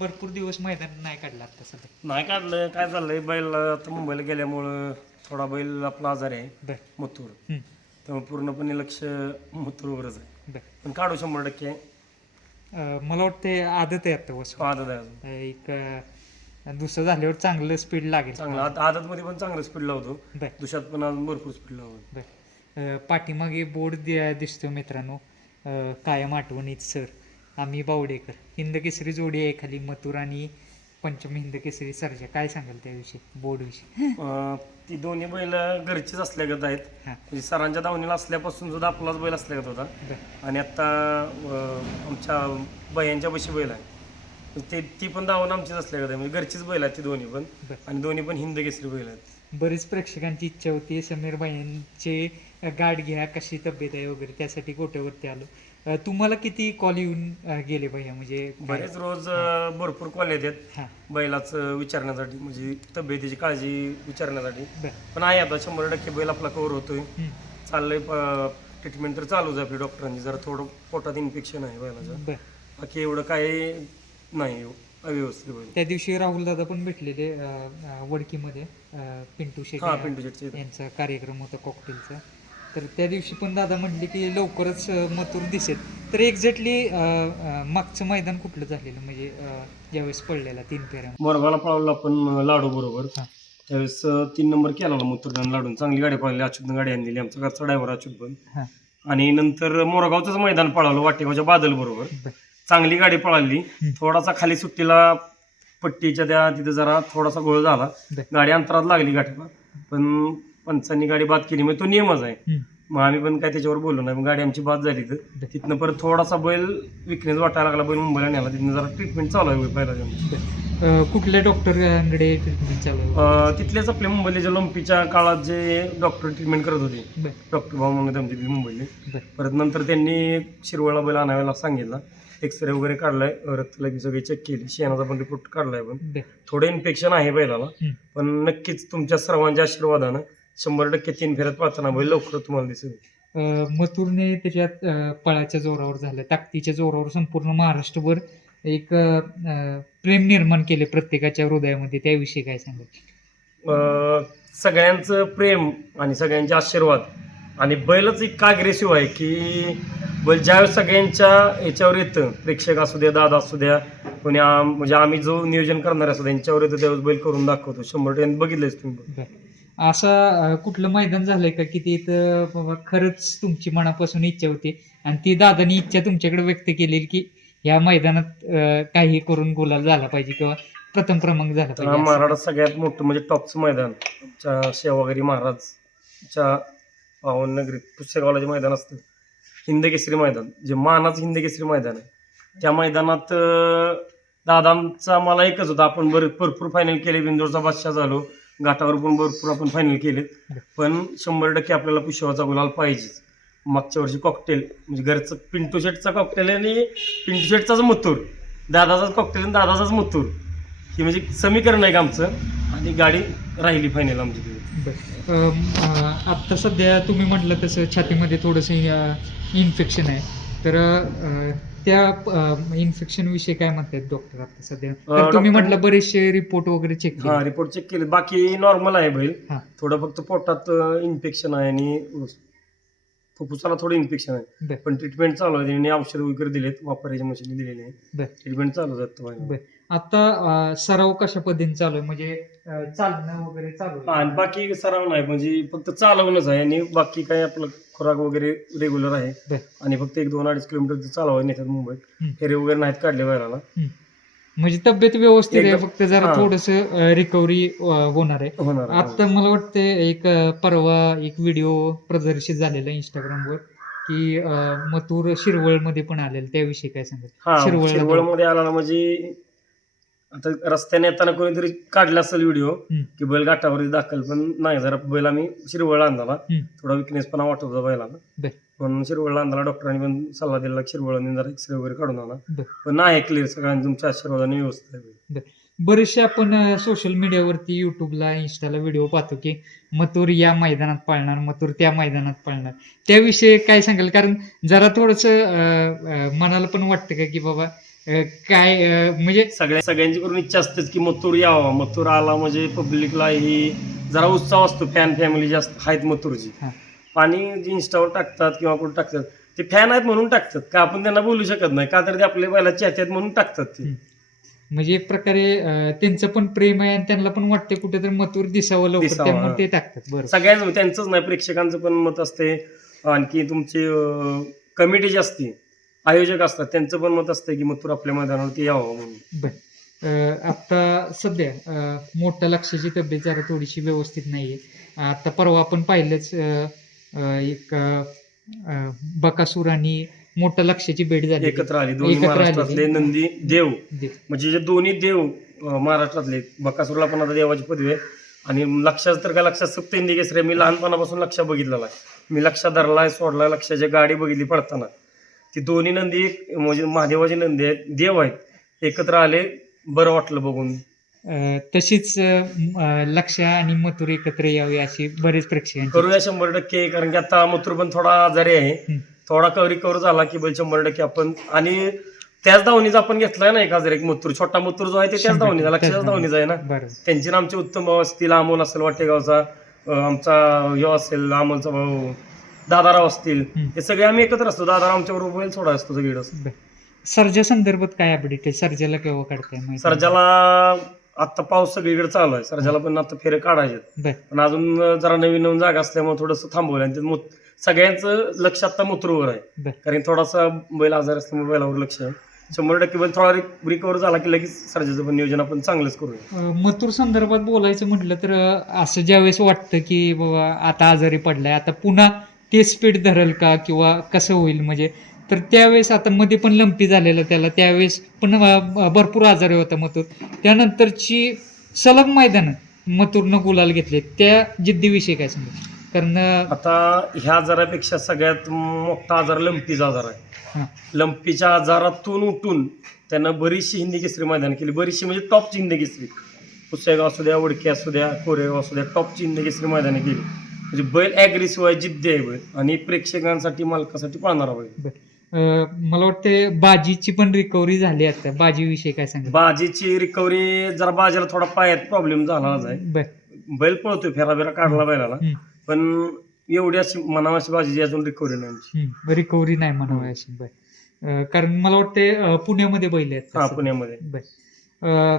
भरपूर दिवस मैदान नाही काढला आता सध्या. नाही काढलं. काय झालंय? बैल आता मुंबईला गेल्यामुळं थोडा बैल आपला आजारी आहे बर. मथुर. हम्म, त्यामुळे पूर्णपणे लक्ष मथुरवरच आहे. बर. पण काढू शंभर टक्के. अं, मला वाटते आदत आहे आता वसू. आदत आहे अजून. एक अं, दुसरं झाल्यावर चांगलं स्पीड लागेल. चांगलं. आद- आदतमध्ये पण चांगलं स्पीड लावतो. बर. दुशात पण अजून भरपूर स्पीड लावतो. बर. अं, पाठीमागे बोर्ड दिसतो मित्रांनो. अं, कायम आठवणीत सर. आम्ही बावडेकर. हिंद केसरी जोडी आहे खाली मथुर आणि पंचम हिंद केसरी सरजा. काय सांगाल त्याविषयी? बोर्ड विषयी. अं, ती दोन्ही बैल घरचीच असल्यागत आहेत. हां. म्हणजे सरांच्या दावणीला असल्यापासून सुद्धा आपलाच बैल असल्यागत होता. बर. आणि आता अं, आमच्या बयांच्या बशी बैल आहे. ते ती पण दावण आमचीच असल्यागत आहे. म्हणजे घरचीच बैल आहेत ती दोन्ही पण. बर. आणि दोन्ही पण हिंद केसरी बैल आहेत. बरीच प्रेक्षकांची इच्छा होती समीर भाईंचे गाठ घ्या कशी तब्येत आहे वगैरे त्यासाठी गोट्यावरती आलो. तुम्हाला किती कॉल येऊन गेले भैया? म्हणजे बरेच रोज भरपूर कॉल येतात हां. बैलाचं विचारण्यासाठी म्हणजे तब्येतीची काळजी विचारण्यासाठी. पण आहे आता शंभर टक्के बैल आपला कव्हर होतोय. चाललंय ट्रीटमेंट तर चालूच आहे आपली डॉक्टरांनी जरा थोडं पोटात इन्फेक्शन आहे बैलाचं. बाकी एवढं काही नाही अव्यवस्थित बैल. त्या दिवशी राहुल दादा पण भेटलेले वडकीमध्ये पिंटू हा पिंटू शेटचे यांचा कार्यक्रम होता कॉकटेलचा तर त्या दिवशी पण दादा म्हटले की लवकरच मथुर दिसेल. तर एक्झॅक्टली मागचं मैदान कुठलं झालेलं? म्हणजे ज्यावेळेस पडलेला तीन फेऱ्या. मोरगावला पळवला आपण लाडू बरोबर. त्यावेळेस तीन नंबर केला होता मुतुर्डान लाडून. चांगली गाडी पळाली. अच्युतनं गाडी आणलेली. आमचा घरचा ड्रायव्हर अच्युत पण. आणि नंतर मोरगावचंच मैदान पळालं. वाटेगावच्या बादल बरोबर. बर. चांगली गाडी पळाली. थोडासा खाली सुट्टीला पट्टीच्या त्या तिथे जरा थोडासा गोळ झाला. गाडी अंतरात लागली गाठीला. पण पंचांनी गाडी बाद केली. म्हणजे तो नियमच आहे. मग आम्ही पण काय त्याच्यावर बोललो नाही. मग गाडी आमची बाद झाली तर. तिथनं परत थोडासा बैल विकनेस वाटायला लागला. बैल मुंबईला नेला तिथनं जरा ट्रीटमेंट चालू आहे पहिला अं, कुठल्या डॉक्टरकडे ट्रीटमेंट चालू आहे? अं, तिथलेच आपल्या मुंबईला जे लंपीच्या काळात जे डॉक्टर ट्रीटमेंट करत होते. बर. डॉक्टर भाऊ म्हणून आमच्या तिथे मुंबईले बर. परत नंतर त्यांनी शिरवळा बैल आणायला सांगितला. एक्सरे वगैरे काढलाय. रक्त लगी सगळी चेक केली. शेणाचा पण रिपोर्ट काढलाय पण. बर. थोडं इन्फेक्शन आहे बैलाला. पण नक्कीच तुमच्या सर्वांच्या आशीर्वादानं शंभर टक्के तीन फेऱ्यात बैल लवकर तुम्हाला दिसेल. अं, मथुरने त्याच्यात अं, पळाच्या जोरावर झालं. ताकदीच्या जोरावर संपूर्ण महाराष्ट्रभर एक अं, प्रेम निर्माण केले प्रत्येकाच्या हृदयामध्ये. त्याविषयी काय सांगाल? अं, सगळ्यांचं प्रेम आणि सगळ्यांचे आशीर्वाद आणि बैलच इतका अग्रेसिव्ह आहे की बैल ज्यावेळेस सगळ्यांच्या याच्यावर येतं प्रेक्षक असू द्या दादा असू द्या कोणी आम- म्हणजे आम्ही जो नियोजन करणार असू त्यांच्यावर येतं त्यावेळेस बैल करून दाखवतो. शंभर टक्के बघितलंच तुम्ही. बर. असं अं, कुठलं मैदान झालंय का की तिथं बाबा खरंच तुमची मनापासून इच्छा होती? आणि ती दादानी इच्छा तुमच्याकडे व्यक्त केली की ह्या मैदानात अं, काही करून गुलाल झाला पाहिजे किंवा प्रथम क्रमांक झाला तर पाहिजे असं. महाराष्ट्रात सगळ्यात मोठं म्हणजे टॉपचं मैदान सेवागिरी महाराजच्या पावन नगरीत पुस्तकवाला जे मैदान असतं. हिंद केसरी मैदान जे मानाचं हिंद केसरी मैदान आहे. त्या मैदानात अं, दादांचा मला एकच होता आपण बरं भरपूर फायनल केले बिंदूरचा बादशाह झालो. घाटावर पण भरपूर आपण फायनल केले पण शंभर टक्के आपल्याला पुष्यवाचा गुलाल पाहिजेच मागच्या वर्षी कॉकटेल म्हणजे घरचं पिंटू शेटचा कॉकटेल आणि पिंटू शेटचाच मथूर दादाचाच कॉकटेल आणि दादाचाच मथूर ही म्हणजे समीकरण आहे का आमचं? आणि गाडी राहिली फायनल आमची तिथे. आत्ता सध्या तुम्ही म्हटलं तसं छातीमध्ये थोडंसं इन्फेक्शन आहे. तर त्या इन्फेक्शन विषयी काय म्हणतात डॉक्टर आता सध्या? तर तुम्ही म्हटलं बरेचसे रिपोर्ट वगैरे चेक हा रिपोर्ट चेक केले. बाकी नॉर्मल आहे बैल. हा. थोडं फक्त पोटात इन्फेक्शन आहे आणि फुफ्फुसाला थोडं इन्फेक्शन आहे. पण ट्रीटमेंट चालू आहे. त्यांनी औषध वगैरे दिलेत. वापरायच्या मशीन दिलेली आहे. बर. ट्रीटमेंट चालू आहे बर. आता सराव कशा पद्धतीने चालू आहे? म्हणजे अं, चालणं वगैरे चालू हा, आहे आणि बाकी सराव नाही म्हणजे फक्त चालवणंच आहे आणि बाकी काय आपलं खुराक वगैरे रेग्युलर आहे. आणि फक्त एक दोन अडीच किलोमीटर चालवायला नेतात मुंबईत. हम्म. फेरे वगैरे नाहीत काढले हम्म. म्हणजे तब्येत व्यवस्थित आहे एकदम- फक्त जरा हा. थोडस रिकव्हरी होणार आहे. होणार आहे. आता मला वाटतं एक अं, परवा एक व्हिडिओ प्रदर्शित झालेला इंस्टाग्रामवर की अं, मथुर शिरवळमध्ये पण आलेलं त्याविषयी काय सांगत हा शिरवळमध्ये आला म्हणजे आता रस्त्याने येताना कोणीतरी काढला असेल व्हिडिओ. की बैल घाटावरती दाखल पण नाही जरा बैल आम्ही शिरवळ आणला. थोडा विकनेस पण वाटत होता बैलाला. म्हणून शिरवळ आणला डॉक्टरांनी पण सल्ला दिला शिरवळाने जरा एक्सरे वगैरे काढून आला पण नाही क्लिअर सगळ्यांनी तुमच्या आशीर्वादाने व्यवस्थित आहे. बरेचसे आपण सोशल मीडियावरती युट्यूबला इन्स्टाला व्हिडिओ पाहतो की मथुर या मैदानात पाळणार मथुर त्या मैदानात पाळणार. त्याविषयी काय सांगाल? कारण जरा थोडंसं मनाला पण वाटतं का की बाबा काय म्हणजे सगळ्या सगळ्यांची करून इच्छा असतेच की मथुर यावा. मथुर आला म्हणजे पब्लिकला ही जरा उत्साह असतो फॅन फॅमिली जास्त आहेत मथुरची. आणि जे इंस्टावर टाकतात किंवा कुठं टाकतात ते फॅन आहेत म्हणून टाकतात. का आपण त्यांना बोलू शकत नाही? का तर ते आपले पहिला चाहते आहेत म्हणून टाकतात ते. म्हणजे एक प्रकारे त्यांचं पण प्रेम आहे आणि त्यांना पण वाटते कुठेतरी मथुर दिसावं लवकर त्यामुळे. ते टाकतात. बरोबर सगळ्यांच त्यांचंच नाही प्रेक्षकांचं पण मत असते आणखी तुमची कमिटी जी असते आयोजक असतात त्यांचं पण मत असतं की मथुर आपल्या मैदानावरती यावं म्हणून. बर. आता सध्या अं, मोठ्या लक्षाची तब्येत जरा थोडीशी व्यवस्थित नाहीये. आता परवा आपण पाहिलंच अं, अं, एक अं, अं, बकासूर आणि मोठ्या लक्षाची भेट झाली एकत्र आले. दोन्ही एकत्र आलेले. महाराष्ट्रातले नंदी देव. दे- म्हणजे जे दोन्ही देव अं, महाराष्ट्रातले बकासूरला पण आता देवाची पदवी आहे. आणि लक्षात तर काय लक्षात सप्त हिंदी केसरी. मी लहानपणापासून लक्षात बघितलेला आहे. मी लक्षात धरलाय सोडलाय लक्षाची गाडी बघितली पडताना. ती दोन्ही नंदी एक- म्हणजे महादेवाची नंदी आहेत देव आहेत एकत्र आले बरं वाटलं बघून. अं, तशीच अं, लक्ष आणि मथुर एकत्र यावे अशी बरेच प्रेक्षकांची. करूया शंभर टक्के कारण की आता मथुर पण थोडा आजारी आहे. थोडा कव्हरी कव्हर झाला की बैल शंभर टक्के आपण. आणि त्याच धावणीचा आपण घेतलाय ना एक हजार एक मथुर छोटा मथुर जो आहे ते त्याच शंभर धावणीचा टक्के, लक्षात धावणीचा आहे ना. बरोबर. त्यांची ना आमचे उत्तम भाऊ असतील अमोल असेल वाटेगावचा अं, आमचा ह्यो असेल अमोलचा भाऊ. दादाराव असतील. हे सगळे आम्ही एकत्र असतो. दादाराव आमच्या बरोबर बैल सोडा असतो सगळीकडे असतो. बर. सर्जा संदर्भात काय अपडेट आहे? सर्जाला केव्हा काढताय माहिती? सर्जाला आता पाऊस सगळीकडे चालू आहे. सर्जाला पण आता फेरे काढायचे बर. पण अजून जरा नवीन नवीन जागा असल्यामुळे थोडंसं थांबवलं आणि ते मुत- सगळ्यांचं लक्ष आता मुत्रवर आहे. कारण थोडासा बैल आजार असल्यामुळे बैलावर लक्ष आहे. शंभर टक्के बैल थोडा रिकवर झाला की लगेच सर्जाचं पण नियोजन आपण चांगलंच करूया. अं, मथुर संदर्भात बोलायचं म्हटलं तर अं, असं ज्यावेळेस वाटतं की बाबा आता आजारी पडलाय आता पुन्हा ते स्पीड धरल का किंवा कसं होईल? म्हणजे तर त्यावेळेस आता मध्ये पण लंपी झालेलं त्याला. त्यावेळेस पण भरपूर आजारी होता मथुर. त्यानंतरची सलग मैदानं मथुरनं गुलाल घेतले. त्या जिद्दीविषयी काय सांगू कारण आता ह्या आजारापेक्षा सगळ्यात मोठा आजार लंपीचा आजार आहे. लंपीच्या आजारातून उठून त्यानं बरीचशी हिंदी केसरी मैदान केली. बरीचशी म्हणजे टॉपची हिंदी केसरी. पुसेगाव असू द्या वडके असू द्या कोरेगाव असू द्या टॉपची हिंदी केसरी मैदाने केली. म्हणजे बैल ॲग्रेसिव्ह आहे जिद्दी आहे बैल. आणि प्रेक्षकांसाठी मालकासाठी पाळणारा बैल. अं, मला वाटते बाजीची पण रिकव्हरी झाली आता. बाजीविषयी काय सांगा बाजीची रिकव्हरी जरा बाजीला थोडा पायात प्रॉब्लेम झालाच आहे बर. बैल पळतोय फेरा बिरा काढला बैलाला. हम्म. पण एवढी अशी मनावाशी बाजीची अजून रिकव्हरी नाही आमची. रिकव्हरी नाही म्हणावं अशी बर. अं, कारण मला वाटते अं, पुण्यामध्ये बैल आहेत हा तसं. पुण्यामध्ये. बर. अं,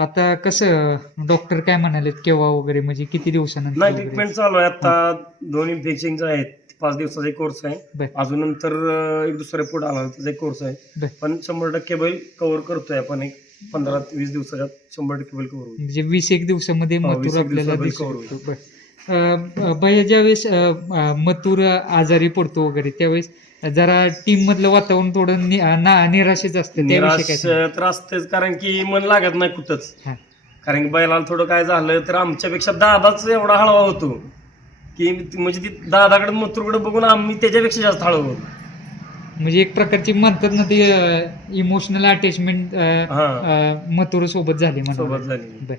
आता कसं डॉक्टर काय म्हणालेत केव्हा वगैरे? म्हणजे किती दिवसानंतर नाही वगैरे? ट्रीटमेंट चालू आहे. आता दोन इन्फेक्शनचे आहेत पाच दिवसाचा एक कोर्स आहे. बर. अजून नंतर अं, एक दुसरा रिपोर्ट आला त्याचा एक कोर्स आहे. पण शंभर टक्के बैल कव्हर करतोय आपण एक पंधरा ते वीस दिवसाच्या शंभर टक्के बैल कव्हर म्हणजे वीस एक दिवसामध्ये हो, मथुर 20 एक आपल्याला दिवसामध्ये दिसू cover शकतो. बर. अं, अं, भैया ज्यावेळेस अं, अं, मथुर आजारी पडतो वगैरे त्यावेळेस जरा टीम मधलं वातावरण थोडं नि- ना निराशेच असतं त्याविषयी काय निराश सांगाल? तर असतेच कारण की मन लागत नाही कुठंच. हा. कारण की बैलाला थोडं काय झालं तर आमच्यापेक्षा दादाच एवढा हळवा होतो. की म्हणजे ती दादाकडे मथुरकडे बघून आम्ही त्याच्यापेक्षा जास्त हळव होतो. म्हणजे एक प्रकारची म्हणतात ना ते इमोशनल अटॅचमेंट हा. मथुर सोबत झाली सोबत म्हणून झाली. बर.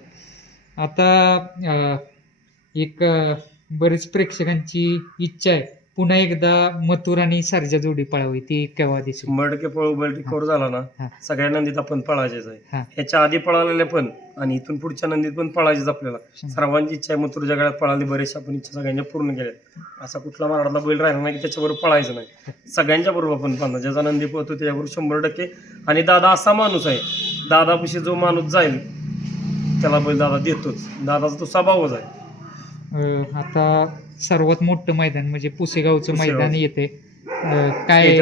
आता अं, एक अं, बरेच प्रेक्षकांची इच्छा आहे. पुन्हा एकदा मथुर आणि सर्जा जोडी पळावी ती केव्हा दिसेल? टक्के पळू बैल रिकवर झाला ना हा. सगळ्या नंदीत आपण पळायचेच आहे. ह्याच्या आधी पळालेले पण आणि इथून पुढच्या नंदीत पण पळायचेच आपल्याला. सर्वांची इच्छा आहे मथुरच्या गळ्यात पळाली बरेचशा आपण इच्छा सगळ्यांच्या पूर्ण केल्या असा कुठला मराठा बैल राहिला नाही की त्याच्याबरोबर पळायचं नाही. सगळ्यांच्या बरोबर आपण पाहणार. ज्याचा नंदी पळतो त्याच्याबरोबर शंभर टक्के. आणि दादा असा माणूस आहे दादापाशी जो माणूस जाईल त्याला बैल दादा देतोच. दादाचा तो स्वभावच आहे. अं, आता सर्वात मोठं मैदान म्हणजे पुसेगावचं पुसेगाव. मैदान येते. काय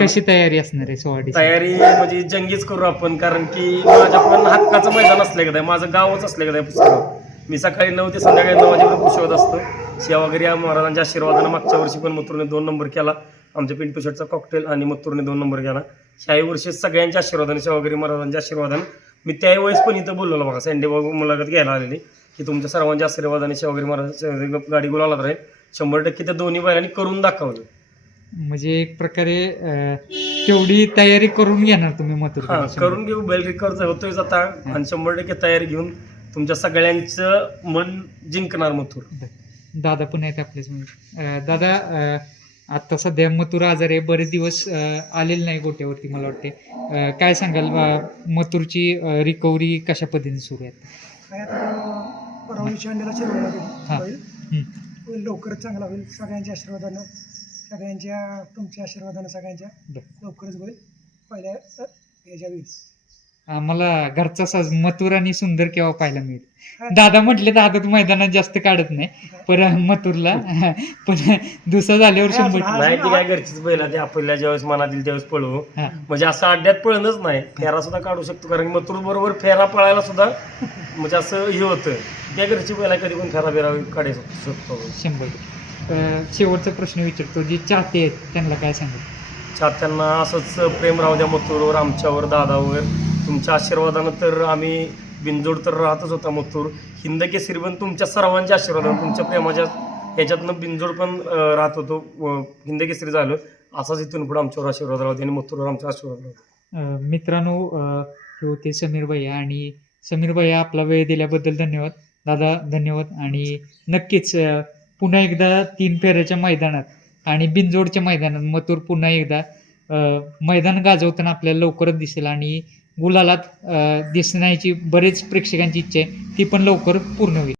कशी- तयारी असणार आहे सोळा तयारी म्हणजे जंगीच करू आपण कारण की माझ्या पण हक्काचं मैदान असले का माझं गावच असले का पुस्तक मी सकाळी नऊ ते संध्याकाळी नऊ वाजेपर्यंत पुष्कवत असतो. सेवागिरी या महाराजांच्या आशीर्वादानं मागच्या वर्षी पण मथुरने दोन नंबर केला. आमच्या पिंटू शर्टचा कॉकटेल आणि मथुरने दोन नंबर केला. ह्याही वर्षी सगळ्यांच्या आशीर्वादाने सेवागिरी महाराजांच्या आशीर्वादाने. मी त्याही वेळेस पण इथं बोललो बघा सँडे बाबू मुलाखत घ्यायला आलेली. की तुमच्या सर्वांच्या आशीर्वादाने सेवागिरी महाराजांच्या गाडी गुलालात राहील शंभर टक्के त्या दोन्ही बैलांनी करून दाखवलं. म्हणजे एक प्रकारे अं, तेवढी तयारी करून घेणार तुम्ही मथुर हा करून. घेऊ. बेल रिकवरचा होतोयच आता. आणि शंभर टक्के तयारी घेऊन तुमच्या सगळ्यांचं मन जिंकणार मथुर. दादा पण आहेत आपल्याच अं, दादा अं, आता सध्या मथुर आजार आहे. बरेच दिवस अं, आलेले नाही गोट्यावरती मला वाटते. अं, काय सांगाल अं, मथुरची रिकव्हरी कशा पद्धतीने सुरू आहे? आता परवा अंड्याला शिरवायला हा. होईल. लवकरच चांगला होईल. सगळ्यांच्या आशीर्वादानं सगळ्यांच्या तुमच्या आशीर्वादानं सगळ्यांच्या बरं. लवकरच होईल. पहिल्या अ, ह्याच्या होईल आम्हाला घरचा साज मथुर आणि सुंदर केव्हा पाहायला मिळेल. दादा म्हटले तर आता मैदानात जास्त काढत नाही पण मथुरला. पण दुसरा झाल्यावर शंभर. नाही ती काय घरचीच बैल ती आपल्याला ज्यावेळेस मनात येईल त्यावेळेस पळवू हा. म्हणजे असं अड्ड्यात पळणच नाही फेरा सुद्धा काढू शकतो कारण मथुर बरोबर फेरा पळायला सुद्धा म्हणजे असं हे होतं. त्या घरची बैला कधी पण फेरा बिरा काढू शकतो. शंभर अं, शेवटचा प्रश्न विचारतो जे चाहते आहेत त्यांना काय सांगू चाहत्यांना असंच प्रेम राहू द्या मथुरवर आमच्यावर दादावर. तुमच्या आशीर्वादानं तर आम्ही बिनजोड तर राहतच होता मथुर. हिंद केसरी पण तुमच्या सर्वांच्या आशीर्वादानं तुमच्या प्रेमाच्या याच्यातनं बिनजोड पण राहत होतो. हिंद केसरी झालं असाच इथून पुढे आमच्यावर आशीर्वाद राहतो आणि मथुरवर आमचा आशीर्वाद राहतो मित्रांनो हे होते समीर भैया आणि समीर भैया आपला वेळ दिल्याबद्दल धन्यवाद. दादा धन्यवाद. आणि नक्कीच पुन्हा एकदा तीन फेऱ्याच्या मैदानात आणि बिनजोडच्या मैदानात मथुर पुन्हा एकदा मैदान गाजवताना आपल्याला लवकरच दिसेल आणि गुलालात दिसण्याची बरेच प्रेक्षकांची इच्छा आहे. ती पण लवकर पूर्ण होईल.